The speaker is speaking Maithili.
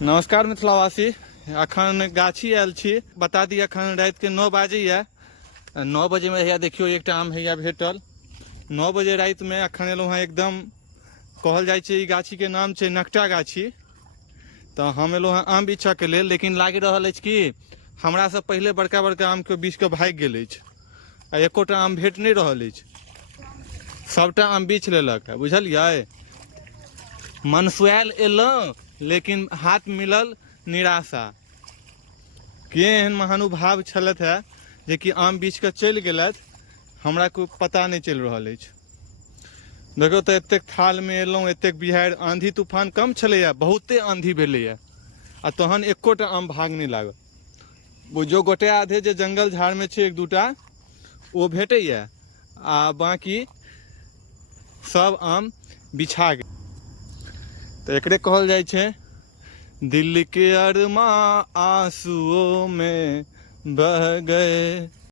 नमस्कार मिथिलावासी। अखन गाछी आयल छी। बता दी अखन रात के 9 बजे 9 बजे में हैया देखियो एकटा आम हैया भेटल। 9 बजे रात में अखन एलहुँ हैं। एकदम कहल जाइ छै ई गाछी के नाम छै नकटा गाछी। तो हम एलहुँ हैं आम बिछऽ के लेल, लेकिन लागि रहल अछि कि हमरा से पहले बड़का बड़का आम के बीछ के भागि गेल अछि आ एकोटा आम भेट नहीं रहल अछि। सबटा आम बीछ लेलक है, बुझलियै। मनसुआल एलहुँ लेकिन हाथ मिलल निराशा। के एहन महानुभाव छलथि है जे कि आम बीछ के चलि गेलथि, हमरा कोई पता नहीं चलि रहल अछि। देखो तो एतेक थाल में एलहुँ, एतेक बिहाड़ि आंधी तूफान कम छलैया, बहुते आंधी भेलैया आ तहन एकोटा आम भाग नहीं लागल। बुझियो गोटे आधे जे जंगल झाड़ में छै एक दूटा ओ भेटैया आ बाकी सब आम बिछा गेल। तो एकरे कहल जाइ छै दिल के अरमा आंसुओं में बह गए।